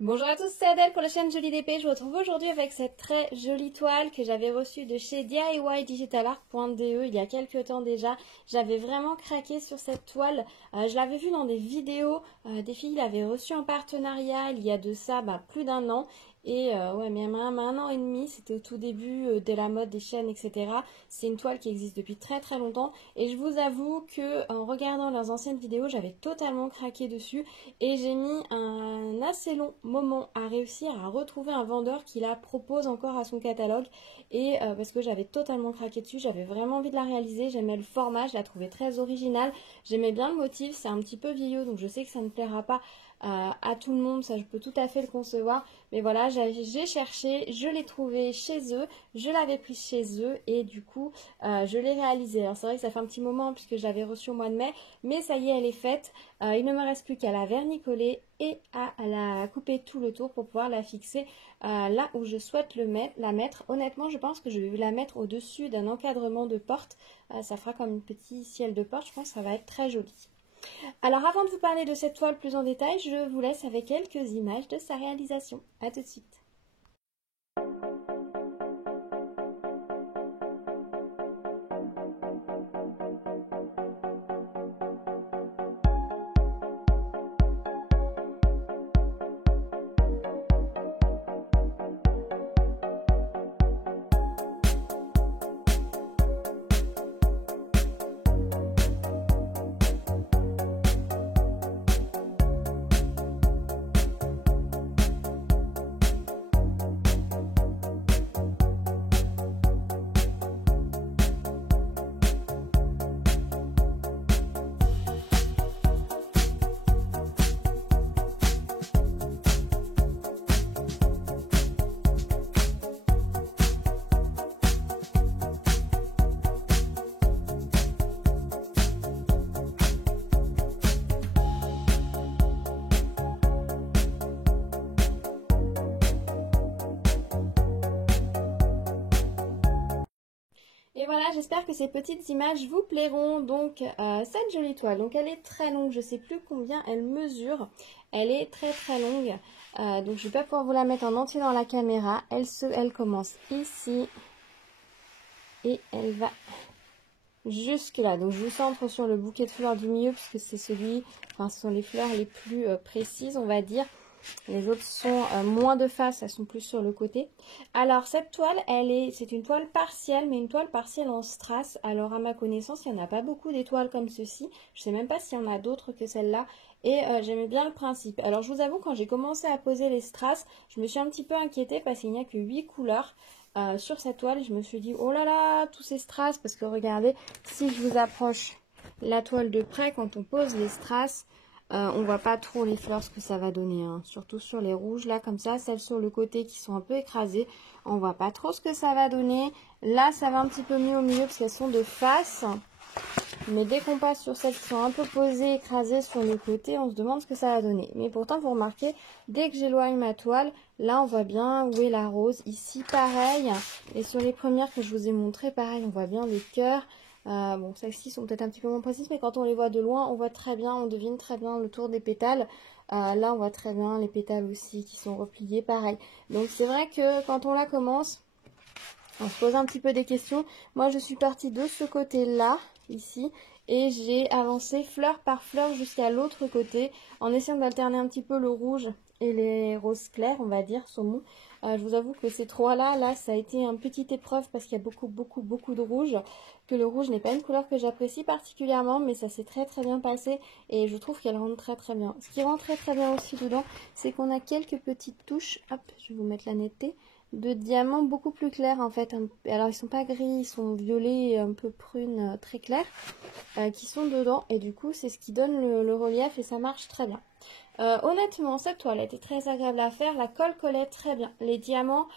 Bonjour à tous, c'est Adèle pour la chaîne JoliDP. Je vous retrouve aujourd'hui avec cette très jolie toile que j'avais reçue de chez DIYDigitalArt.de il y a quelques temps déjà. J'avais vraiment craqué sur cette toile. Je l'avais vue dans des vidéos. Des filles l'avaient reçue en partenariat il y a de ça plus d'un an. Et ouais, même un an et demi, c'était au tout début de la mode des chaînes, etc. C'est une toile qui existe depuis très très longtemps. Et je vous avoue que en regardant leurs anciennes vidéos, j'avais totalement craqué dessus. Et j'ai mis un assez long moment à réussir à retrouver un vendeur qui la propose encore à son catalogue. Et parce que j'avais totalement craqué dessus, j'avais vraiment envie de la réaliser. J'aimais le format, je la trouvais très originale. J'aimais bien le motif, c'est un petit peu vieillot, donc je sais que ça ne plaira pas à tout le monde, ça je peux tout à fait le concevoir, mais voilà, j'ai cherché, je l'ai trouvé chez eux, je l'avais prise chez eux et du coup je l'ai réalisée. Alors c'est vrai que ça fait un petit moment puisque je l'avais reçue au mois de mai, mais ça y est, elle est faite. Il ne me reste plus qu'à la vernicoller et à la couper tout le tour pour pouvoir la fixer là où je souhaite la mettre. Honnêtement, je pense que je vais la mettre au-dessus d'un encadrement de porte, ça fera comme une petite ciel de porte, je pense que ça va être très joli. Alors avant de vous parler de cette toile plus en détail, je vous laisse avec quelques images de sa réalisation. A tout de suite. Et voilà, j'espère que ces petites images vous plairont. Donc cette jolie toile, donc elle est très longue, je ne sais plus combien elle mesure, elle est très très longue. Donc je ne vais pas pouvoir vous la mettre en entier dans la caméra. Elle commence ici et elle va jusque là. Donc je vous centre sur le bouquet de fleurs du milieu puisque c'est ce sont les fleurs les plus précises, on va dire. Les autres sont moins de face, elles sont plus sur le côté. Alors cette toile, c'est une toile partielle, mais une toile partielle en strass. Alors à ma connaissance, il n'y en a pas beaucoup d'étoiles comme ceci. Je ne sais même pas s'il y en a d'autres que celle-là. Et j'aimais bien le principe. Alors je vous avoue, quand j'ai commencé à poser les strass, je me suis un petit peu inquiétée parce qu'il n'y a que 8 couleurs sur cette toile. Je me suis dit, oh là là, tous ces strass, parce que regardez, si je vous approche la toile de près, quand on pose les strass, on voit pas trop les fleurs ce que ça va donner, hein. Surtout sur les rouges là comme ça, celles sur le côté qui sont un peu écrasées, on voit pas trop ce que ça va donner. Là ça va un petit peu mieux au milieu parce qu'elles sont de face, mais dès qu'on passe sur celles qui sont un peu posées, écrasées sur le côté, on se demande ce que ça va donner. Mais pourtant vous remarquez, dès que j'éloigne ma toile, là on voit bien où est la rose. Ici pareil, et sur les premières que je vous ai montrées, pareil, on voit bien les cœurs. Bon, celles-ci sont peut-être un petit peu moins précises, mais quand on les voit de loin, on voit très bien, on devine très bien le tour des pétales. Là, on voit très bien les pétales aussi qui sont repliés, pareil. Donc, c'est vrai que quand on la commence, on se pose un petit peu des questions. Moi, je suis partie de ce côté-là, ici, et j'ai avancé fleur par fleur jusqu'à l'autre côté, en essayant d'alterner un petit peu le rouge et les roses clairs, on va dire, saumon. Je vous avoue que ces trois-là, ça a été une petite épreuve parce qu'il y a beaucoup de rouge. Que le rouge n'est pas une couleur que j'apprécie particulièrement, mais ça s'est très très bien passé et je trouve qu'elle rentre très très bien. Ce qui rentre très très bien aussi dedans, c'est qu'on a quelques petites touches, hop, je vais vous mettre la netteté, de diamants beaucoup plus clairs en fait. Alors ils sont pas gris, ils sont violets et un peu prunes très clairs qui sont dedans et du coup c'est ce qui donne le relief et ça marche très bien. Honnêtement cette toile était très agréable à faire, la colle collait très bien. Les diamants,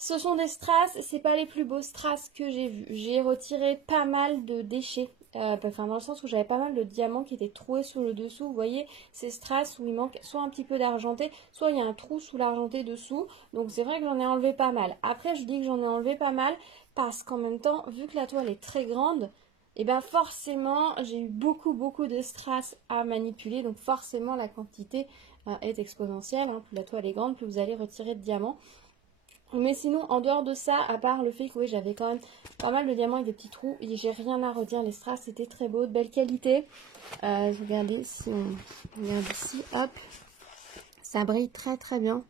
ce sont des strass, c'est pas les plus beaux strass que j'ai vus. J'ai retiré pas mal de déchets, dans le sens où j'avais pas mal de diamants qui étaient troués sous le dessous. Vous voyez, ces strass où il manque soit un petit peu d'argenté, soit il y a un trou sous l'argenté dessous. Donc c'est vrai que j'en ai enlevé pas mal. Après, je dis que j'en ai enlevé pas mal parce qu'en même temps, vu que la toile est très grande, et bien forcément j'ai eu beaucoup de strass à manipuler, donc forcément la quantité est exponentielle. Hein. Plus la toile est grande, plus vous allez retirer de diamants. Mais sinon, en dehors de ça, à part le fait que oui, j'avais quand même pas mal de diamants avec des petits trous, et j'ai rien à redire. Les strass c'était très beau, de belle qualité. Regardez, si on regarde ici, hop, ça brille très très bien.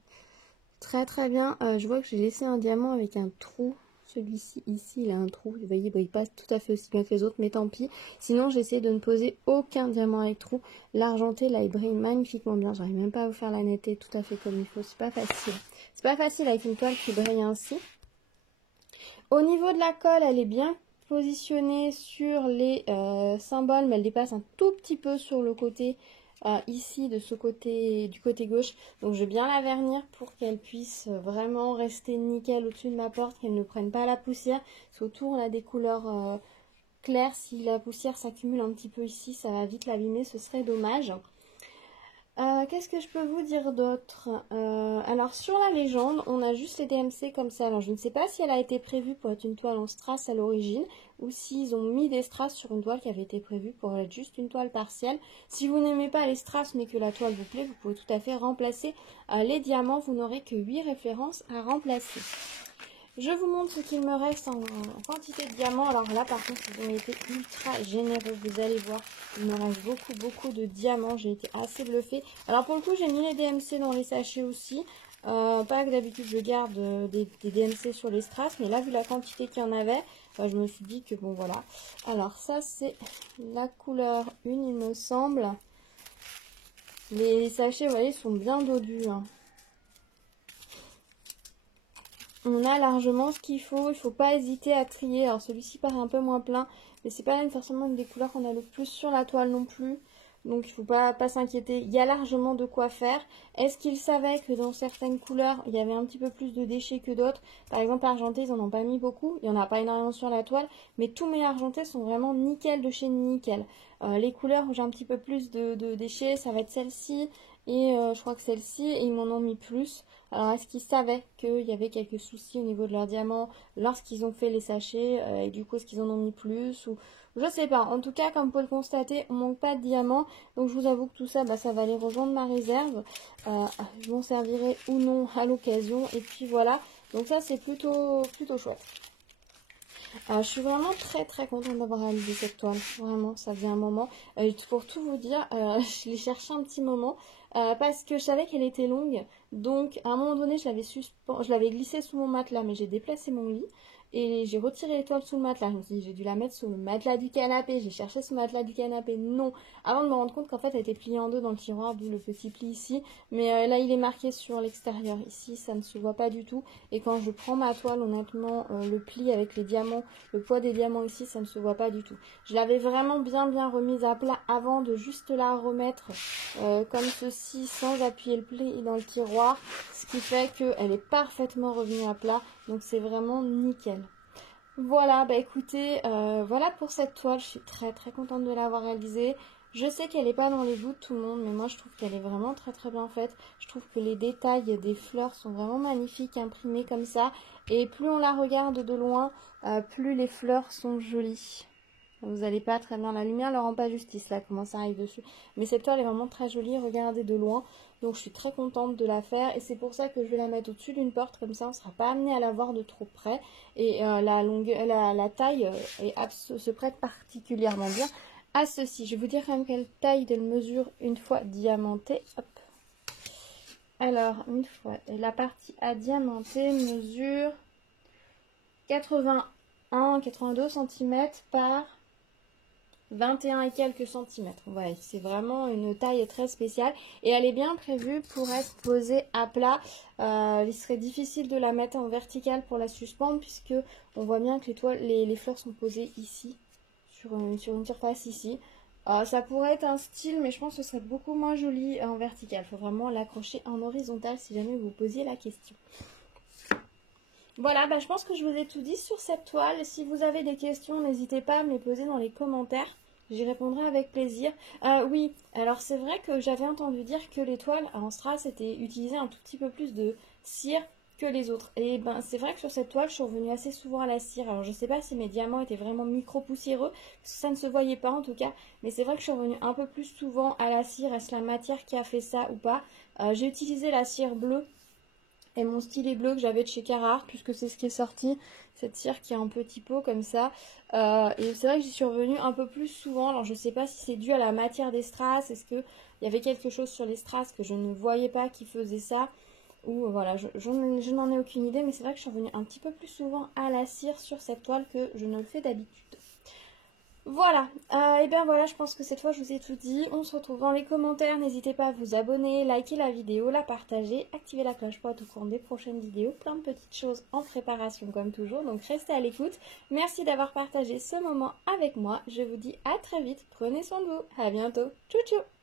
Très très bien. Je vois que j'ai laissé un diamant avec un trou. Celui-ci, ici, il a un trou. Vous voyez, il brille pas tout à fait aussi bien que les autres, mais tant pis. Sinon, j'ai essayé de ne poser aucun diamant avec trou. L'argenté, là, il brille magnifiquement bien. J'arrive même pas à vous faire la netteté tout à fait comme il faut. C'est pas facile. C'est pas facile avec une toile qui brille ainsi. Au niveau de la colle, elle est bien positionnée sur les symboles, mais elle dépasse un tout petit peu sur le côté ici, de ce côté, du côté gauche. Donc je vais bien la vernir pour qu'elle puisse vraiment rester nickel au-dessus de ma porte, qu'elle ne prenne pas la poussière. Parce qu'autour, on a des couleurs claires. Si la poussière s'accumule un petit peu ici, ça va vite l'abîmer, ce serait dommage. Qu'est-ce que je peux vous dire d'autre? Alors sur la légende, on a juste les DMC comme ça. Alors je ne sais pas si elle a été prévue pour être une toile en strass à l'origine ou s'ils ont mis des strass sur une toile qui avait été prévue pour être juste une toile partielle. Si vous n'aimez pas les strass mais que la toile vous plaît, vous pouvez tout à fait remplacer les diamants. Vous n'aurez que 8 références à remplacer. Je vous montre ce qu'il me reste en quantité de diamants. Alors là, par contre, ils ont été ultra généreux. Vous allez voir, il me reste beaucoup de diamants. J'ai été assez bluffée. Alors pour le coup, j'ai mis les DMC dans les sachets aussi. Pas que d'habitude, je garde des DMC sur les strass. Mais là, vu la quantité qu'il y en avait, je me suis dit que bon, voilà. Alors ça, c'est la couleur 1, il me semble. Les sachets, vous voyez, sont bien dodus, hein. On a largement ce qu'il faut. Il ne faut pas hésiter à trier. Alors celui-ci paraît un peu moins plein, mais c'est pas forcément une des couleurs qu'on a le plus sur la toile non plus. Donc il ne faut pas s'inquiéter. Il y a largement de quoi faire. Est-ce qu'ils savaient que dans certaines couleurs, il y avait un petit peu plus de déchets que d'autres? Par exemple, l'argenté, ils n'en ont pas mis beaucoup. Il n'y en a pas énormément sur la toile. Mais tous mes argentés sont vraiment nickel de chez nickel. Les couleurs où j'ai un petit peu plus de déchets, ça va être celle-ci. Et je crois que celle-ci, et ils m'en ont mis plus. Alors, est-ce qu'ils savaient qu'il y avait quelques soucis au niveau de leurs diamants lorsqu'ils ont fait les sachets et du coup, est-ce qu'ils en ont mis plus ou... Je sais pas. En tout cas, comme vous pouvez le constater, on manque pas de diamants. Donc, je vous avoue que tout ça, ça va aller rejoindre ma réserve. Je m'en servirai ou non à l'occasion. Et puis, voilà. Donc, ça, c'est plutôt chouette. Je suis vraiment très contente d'avoir réalisé cette toile. Vraiment, ça faisait un moment. Pour tout vous dire, je l'ai cherché un petit moment parce que je savais qu'elle était longue. Donc, à un moment donné, je l'avais glissée sous mon matelas, mais j'ai déplacé mon lit. Et j'ai retiré l'étoile sous le matelas. Je me suis dit, j'ai dû la mettre sous le matelas du canapé. J'ai cherché sous le matelas du canapé. Non. Avant de me rendre compte qu'en fait, elle était pliée en deux dans le tiroir, d'où le petit pli ici. Mais là, il est marqué sur l'extérieur. Ici, ça ne se voit pas du tout. Et quand je prends ma toile, honnêtement, le pli avec les diamants, le poids des diamants ici, ça ne se voit pas du tout. Je l'avais vraiment bien remise à plat avant de juste la remettre comme ceci, sans appuyer le pli dans le tiroir. Ce qui fait qu'elle est parfaitement revenue à plat. Donc, c'est vraiment nickel. Voilà, écoutez, voilà pour cette toile. Je suis très contente de l'avoir réalisée. Je sais qu'elle n'est pas dans les goûts de tout le monde, mais moi je trouve qu'elle est vraiment très bien faite. Je trouve que les détails des fleurs sont vraiment magnifiques, imprimés comme ça. Et plus on la regarde de loin, plus les fleurs sont jolies. Vous n'allez pas très bien, la lumière ne leur rend pas justice là, comment ça arrive dessus. Mais cette toile est vraiment très jolie, regardez de loin. Donc je suis très contente de la faire et c'est pour ça que je vais la mettre au-dessus d'une porte, comme ça on ne sera pas amené à la voir de trop près. Et la taille se prête particulièrement bien à ceci. Je vais vous dire quand même quelle taille elle mesure une fois diamantée. Hop. Alors, une fois, la partie à diamanter mesure 82 cm par 21 et quelques centimètres. Ouais, c'est vraiment une taille très spéciale et elle est bien prévue pour être posée à plat. Il serait difficile de la mettre en verticale pour la suspendre puisque on voit bien que les fleurs sont posées ici, sur une surface ici. Ça pourrait être un style, mais je pense que ce serait beaucoup moins joli en vertical. Il faut vraiment l'accrocher en horizontal si jamais vous posiez la question. Voilà, je pense que je vous ai tout dit sur cette toile. Si vous avez des questions, n'hésitez pas à me les poser dans les commentaires. J'y répondrai avec plaisir. Oui, alors c'est vrai que j'avais entendu dire que les toiles en strass étaient utilisées un tout petit peu plus de cire que les autres. Et c'est vrai que sur cette toile, je suis revenue assez souvent à la cire. Alors je sais pas si mes diamants étaient vraiment micro-poussiéreux, parce que ça ne se voyait pas en tout cas. Mais c'est vrai que je suis revenue un peu plus souvent à la cire. Est-ce la matière qui a fait ça ou pas? J'ai utilisé la cire bleue et mon stylet bleu que j'avais de chez Carhartt, puisque c'est ce qui est sorti, cette cire qui est en petit pot comme ça. Et c'est vrai que j'y suis revenue un peu plus souvent. Alors je sais pas si c'est dû à la matière des strass, est-ce qu'il y avait quelque chose sur les strass que je ne voyais pas qui faisait ça, ou voilà, je n'en ai aucune idée, mais c'est vrai que je suis revenue un petit peu plus souvent à la cire sur cette toile que je ne le fais d'habitude. Voilà, et bien voilà, je pense que cette fois je vous ai tout dit. On se retrouve dans les commentaires, n'hésitez pas à vous abonner, liker la vidéo, la partager, activer la cloche pour être au courant des prochaines vidéos, plein de petites choses en préparation comme toujours, donc restez à l'écoute. Merci d'avoir partagé ce moment avec moi, je vous dis à très vite, prenez soin de vous, à bientôt, tchou tchou.